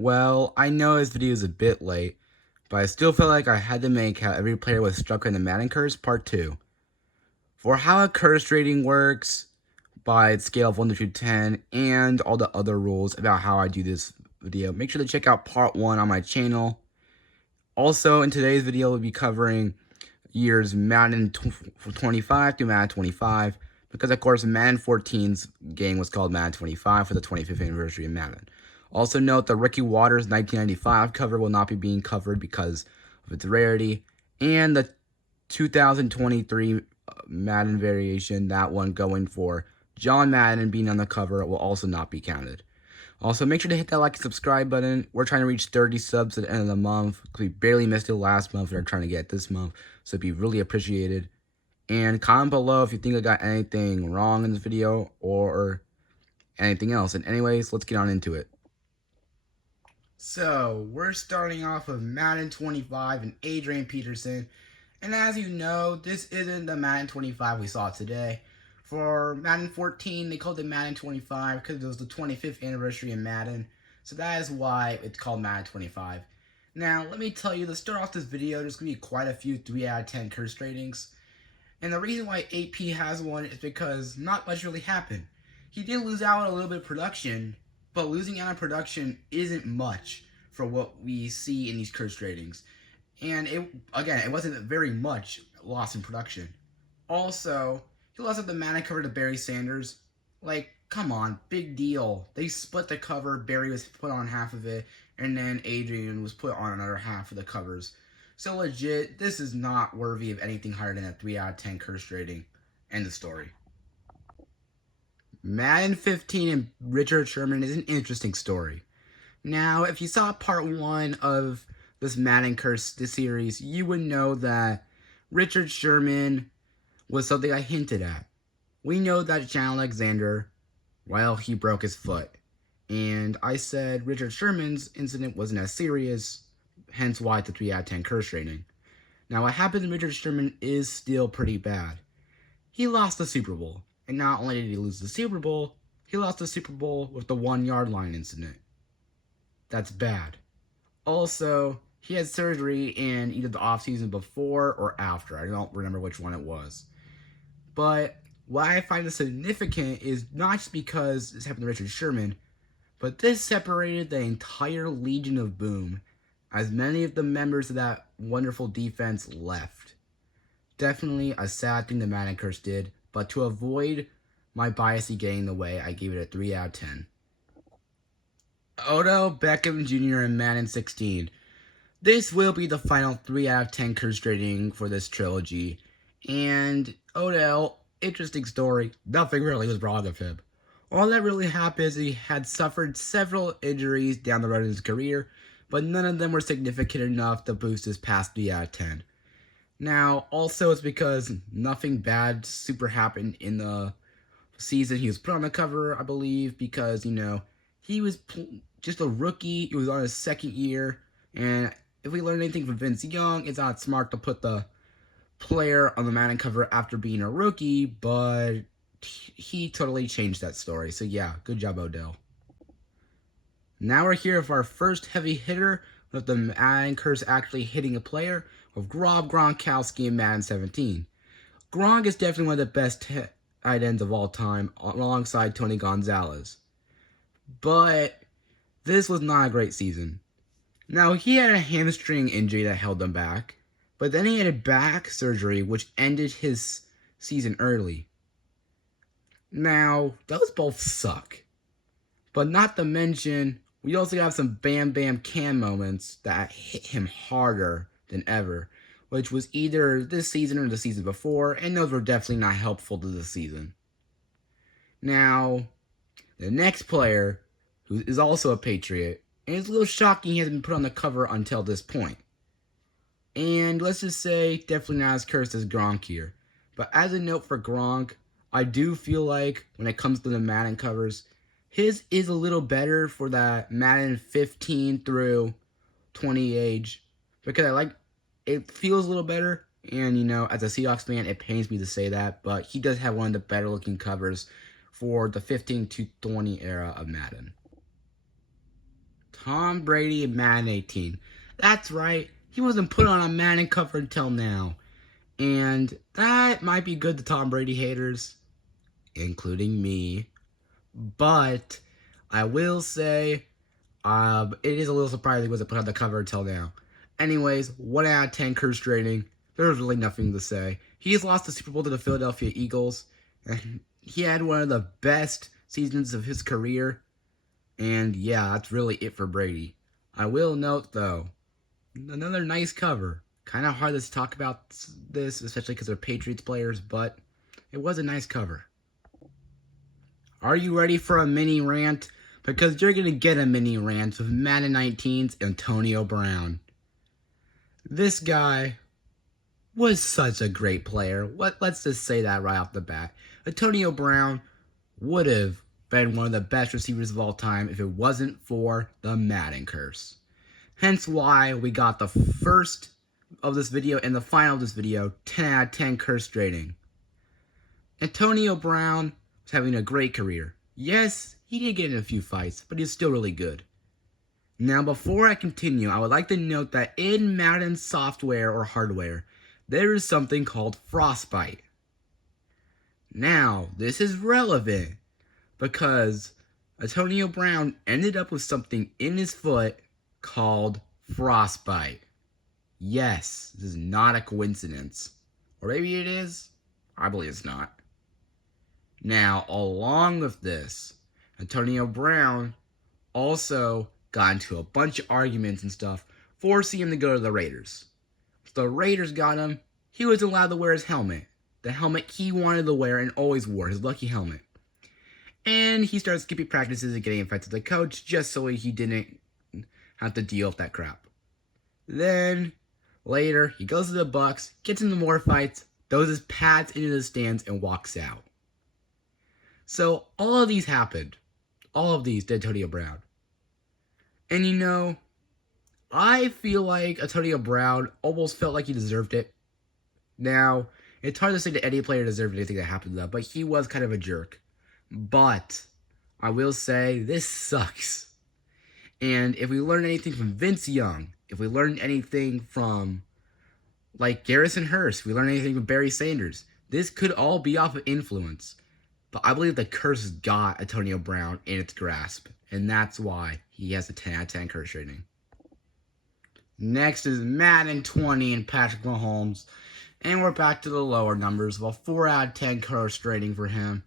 Well, I know this video is a bit late, but I still feel like I had to make how every player was struck in the Madden curse part 2. For how a curse rating works by its scale of 1 to 10 and all the other rules about how I do this video, make sure to check out part 1 on my channel. Also, in today's video, we'll be covering years Madden 25 to Madden 25, because of course Madden 14's game was called Madden 25 for the 25th anniversary of Madden. Also note the Ricky Watters 1995 cover will not be being covered because of its rarity, and the 2023 Madden variation, that one going for John Madden being on the cover, will also not be counted. Also, make sure to hit that like and subscribe button. We're trying to reach 30 subs at the end of the month. We barely missed it last month. We're trying to get it this month, so it'd be really appreciated. And comment below if you think I got anything wrong in this video or anything else. And anyways, let's get on into it. So, we're starting off with Madden 25 and Adrian Peterson. And as you know, this isn't the Madden 25 we saw today. For Madden 14, they called it Madden 25 because it was the 25th anniversary of Madden. So that is why it's called Madden 25. Now, let me tell you, to start off this video, there's going to be quite a few 3 out of 10 curse ratings. And the reason why AP has one is because not much really happened. He did lose out a little bit of production, but losing out on production isn't much for what we see in these curse ratings. And it wasn't very much loss in production. Also, he lost at the Madden cover to Barry Sanders. Like, come on, big deal. They split the cover, Barry was put on half of it, and then Adrian was put on another half of the covers. So legit, this is not worthy of anything higher than a 3 out of 10 curse rating. End of story. Madden 15 and Richard Sherman is an interesting story. Now, if you saw part 1 of this Madden curse series, you would know that Richard Sherman was something I hinted at. We know that John Alexander, well, he broke his foot. And I said Richard Sherman's incident wasn't as serious, hence why it's a 3 out of 10 curse rating. Now, what happened to Richard Sherman is still pretty bad. He lost the Super Bowl. And not only did he lose the Super Bowl, he lost the Super Bowl with the 1-yard line incident. That's bad. Also, he had surgery in either the offseason before or after. I don't remember which one it was. But why I find this significant is not just because this happened to Richard Sherman, but this separated the entire Legion of Boom, as many of the members of that wonderful defense left. Definitely a sad thing the Madden curse did, but to avoid my bias getting in the way, I gave it a 3 out of 10. Odell Beckham Jr. in Madden 16. This will be the final 3 out of 10 curse rating for this trilogy. And Odell, interesting story, nothing really was wrong with him. All that really happened is he had suffered several injuries down the road in his career, but none of them were significant enough to boost his past 3 out of 10. Now, also it's because nothing bad super happened in the season he was put on the cover, I believe, because, he was just a rookie. He was on his second year, and if we learn anything from Vince Young, it's not smart to put the player on the Madden cover after being a rookie, but he totally changed that story. So yeah, good job, Odell. Now we're here with our first heavy hitter, with the Madden curse actually hitting a player, with Rob Gronkowski in Madden 17. Gronk is definitely one of the best tight ends of all time, alongside Tony Gonzalez. But this was not a great season. Now, he had a hamstring injury that held him back, but then he had a back surgery which ended his season early. Now, those both suck. But not to mention, we also have some Bam Bam Cam moments that hit him harder than ever, which was either this season or the season before, and those were definitely not helpful to the season. Now, the next player, who is also a Patriot, and it's a little shocking he hasn't been put on the cover until this point. And let's just say, definitely not as cursed as Gronk here. But as a note for Gronk, I do feel like when it comes to the Madden covers, his is a little better for that Madden 15 through 20 age. Because it feels a little better. And, as a Seahawks fan, it pains me to say that. But he does have one of the better looking covers for the 15 to 20 era of Madden. Tom Brady in Madden 18. That's right, he wasn't put on a Madden cover until now. And that might be good to Tom Brady haters, including me. But I will say, it is a little surprising he wasn't put on the cover until now. Anyways, 1 out of 10 curse rating. There's really nothing to say. He's lost the Super Bowl to the Philadelphia Eagles, and he had one of the best seasons of his career. And yeah, that's really it for Brady. I will note, though, another nice cover. Kind of hard to talk about this, especially because they're Patriots players, but it was a nice cover. Are you ready for a mini rant? Because you're going to get a mini rant with Madden 19's Antonio Brown. This guy was such a great player. Let's just say that right off the bat. Antonio Brown would have been one of the best receivers of all time if it wasn't for the Madden curse. Hence why we got the first of this video and the final of this video, 10 out of 10 curse rating. Antonio Brown was having a great career. Yes, he did get in a few fights, but he's still really good. Now, before I continue, I would like to note that in Madden software or hardware, there is something called frostbite. Now, this is relevant because Antonio Brown ended up with something in his foot called frostbite. Yes, this is not a coincidence. Or maybe it is. I believe it's not. Now, along with this, Antonio Brown also got into a bunch of arguments and stuff, forcing him to go to the Raiders. If the Raiders got him, he was allowed to wear his helmet. The helmet he wanted to wear and always wore, his lucky helmet. And he started skipping practices and getting in fights with the coach just so he didn't have to deal with that crap. Then, later, he goes to the Bucks, gets into more fights, throws his pads into the stands, and walks out. So, all of these happened. All of these did Antonio Brown. And you know, I feel like Antonio Brown almost felt like he deserved it. Now, it's hard to say that any player deserved anything that happened to them, but he was kind of a jerk. But, I will say, this sucks. And if we learn anything from Vince Young, if we learn anything from, like, Garrison Hurst, if we learn anything from Barry Sanders, this could all be off of influence. But I believe the curse got Antonio Brown in its grasp, and that's why he has a 10 out of 10 curse rating. Next is Madden 20 and Patrick Mahomes, and we're back to the lower numbers, well, 4 out of 10 curse rating for him.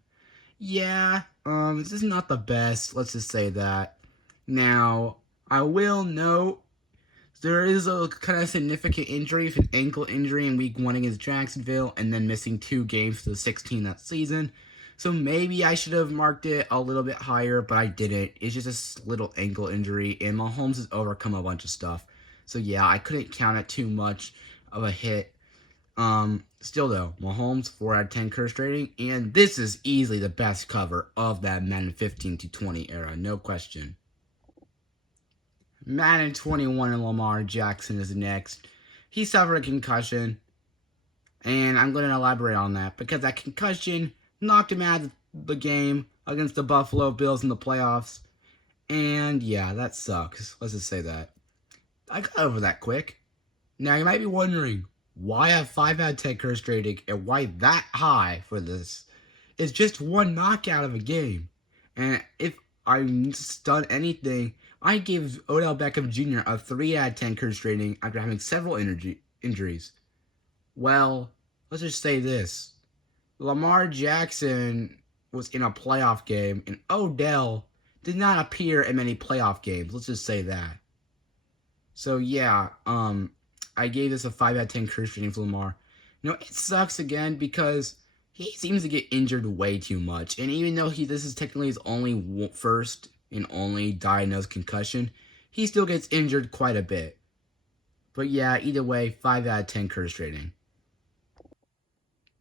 Yeah, this is not the best, let's just say that. Now, I will note, there is a kind of significant injury, an ankle injury in week 1 against Jacksonville, and then missing 2 games to the 16 that season. So maybe I should have marked it a little bit higher, but I didn't. It's just a little ankle injury, and Mahomes has overcome a bunch of stuff. So yeah, I couldn't count it too much of a hit. Still though, Mahomes 4 out of 10 curse rating, and this is easily the best cover of that Madden 15 to 20 era, no question. Madden 21 and Lamar Jackson is next. He suffered a concussion, and I'm going to elaborate on that because that concussion knocked him out of the game against the Buffalo Bills in the playoffs. And yeah, that sucks. Let's just say that. I got over that quick. Now you might be wondering, why have 5 out of 10 curse rating and why that high for this? It's just one knockout of a game. And if I've done anything, I gave Odell Beckham Jr. a 3 out of 10 curse rating after having several injuries. Well, let's just say this. Lamar Jackson was in a playoff game, and Odell did not appear in many playoff games. Let's just say that. So yeah, I gave this a 5 out of 10 curse rating for Lamar. You know, it sucks again because he seems to get injured way too much. And even though this is technically his only first and only diagnosed concussion, he still gets injured quite a bit. But yeah, either way, 5 out of 10 curse rating.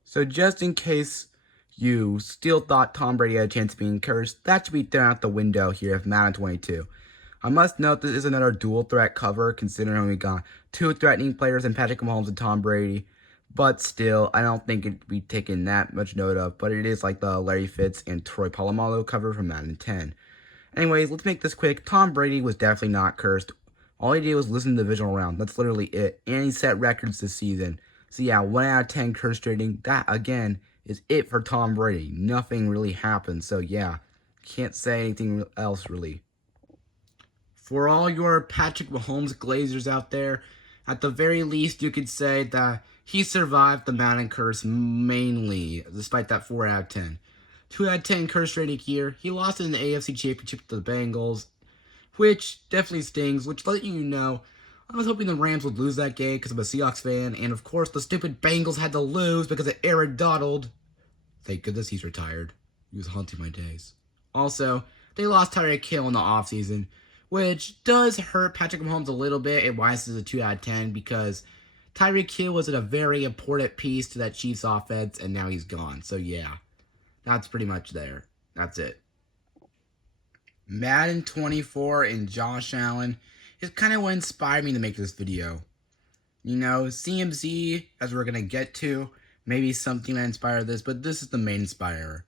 So just in case you still thought Tom Brady had a chance of being cursed, that should be thrown out the window here of Madden 22. I must note this is another dual threat cover, considering we got 2 threatening players in Patrick Mahomes and Tom Brady. But still, I don't think it'd be taken that much note of, but it is like the Larry Fitz and Troy Polamalu cover from Madden 10. Anyways, let's make this quick. Tom Brady was definitely not cursed. All he did was listen to the divisional round. That's literally it. And he set records this season. So yeah, 1 out of 10 curse rating. That, again, is it for Tom Brady. Nothing really happened. So yeah, can't say anything else really. For all your Patrick Mahomes Glazers out there, at the very least, you could say that he survived the Madden curse mainly, despite that 4 out of 10. 2 out of 10 curse rating here. He lost in the AFC Championship to the Bengals, which definitely stings, which let you know, I was hoping the Rams would lose that game because I'm a Seahawks fan, and of course the stupid Bengals had to lose because of Aaron Donald. Thank goodness he's retired. He was haunting my days. Also, they lost Tyreek Hill in the offseason, which does hurt Patrick Mahomes a little bit and why this is a 2 out of 10 because Tyreek Hill was a very important piece to that Chiefs offense, and now he's gone. So yeah, that's pretty much there. That's it. Madden 24 and Josh Allen is kind of what inspired me to make this video. You know, CMC, as we're going to get to, maybe something that inspired this, but this is the main inspirer.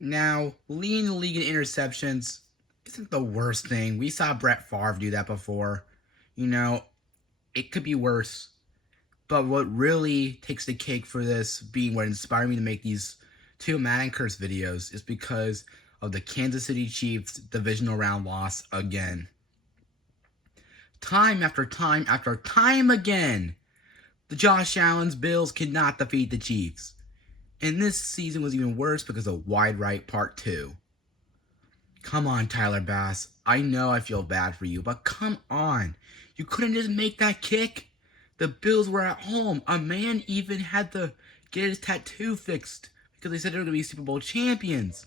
Now, leading the league in interceptions isn't the worst thing. We saw Brett Favre do that before. You know, it could be worse. But what really takes the cake for this being what inspired me to make these 2 Madden Curse videos is because of the Kansas City Chiefs divisional round loss again. Time after time after time again, the Josh Allen's Bills cannot defeat the Chiefs. And this season was even worse because of Wide Right Part 2. Come on, Tyler Bass. I know I feel bad for you, but come on. You couldn't just make that kick? The Bills were at home. A man even had to get his tattoo fixed because they said they were going to be Super Bowl champions.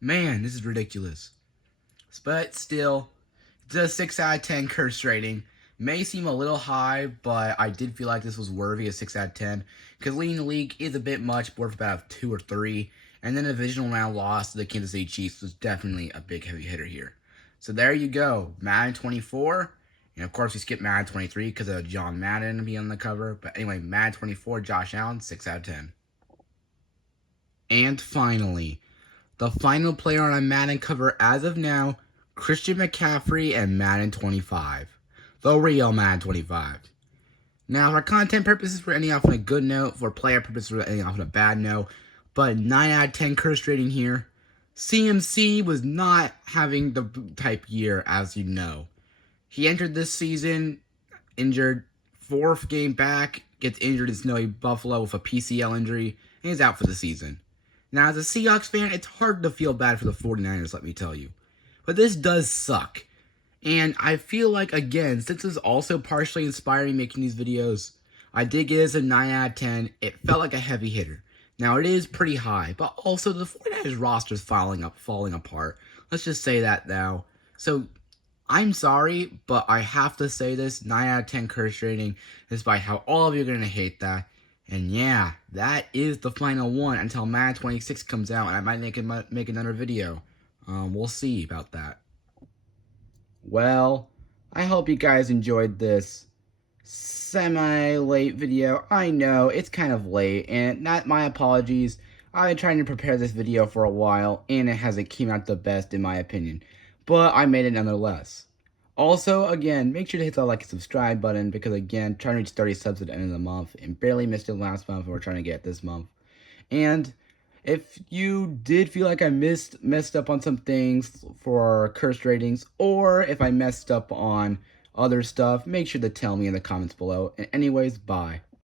Man, this is ridiculous. But still, the 6 out of 10 curse rating may seem a little high, but I did feel like this was worthy of 6 out of 10 because leading the league is a bit much, worth about 2 or 3. And then a divisional round loss to the Kansas City Chiefs was definitely a big heavy hitter here. So there you go, Madden 24. And of course, we skipped Madden 23 because of John Madden being on the cover. But anyway, Madden 24, Josh Allen, 6 out of 10. And finally, the final player on a Madden cover as of now, Christian McCaffrey and Madden 25. The real Madden 25. Now, for content purposes, we're ending off on a good note. For player purposes, we're ending off on a bad note. But 9 out of 10 curse rating here. CMC was not having the type year, as you know. He entered this season injured, 4th game back, gets injured in snowy Buffalo with a PCL injury, and he's out for the season. Now, as a Seahawks fan, it's hard to feel bad for the 49ers, let me tell you. But this does suck. And I feel like, again, since this is also partially inspiring making these videos, I did give this a 9 out of 10. It felt like a heavy hitter. Now, it is pretty high, but also the 49ers roster is falling apart. Let's just say that now. So, I'm sorry, but I have to say this, 9 out of 10 curse rating, despite how all of you are going to hate that. And yeah, that is the final one until Madden 26 comes out, and I might make another video. We'll see about that. Well, I hope you guys enjoyed this semi-late video. I know, it's kind of late, and not my apologies. I've been trying to prepare this video for a while, and it hasn't came out the best in my opinion. But I made it nonetheless. Also, again, make sure to hit that like and subscribe button, because again, trying to reach 30 subs at the end of the month, and barely missed it last month, and we're trying to get it this month. And if you did feel like I messed up on some things for curse ratings, or if I messed up on other stuff, make sure to tell me in the comments below. And anyways, bye.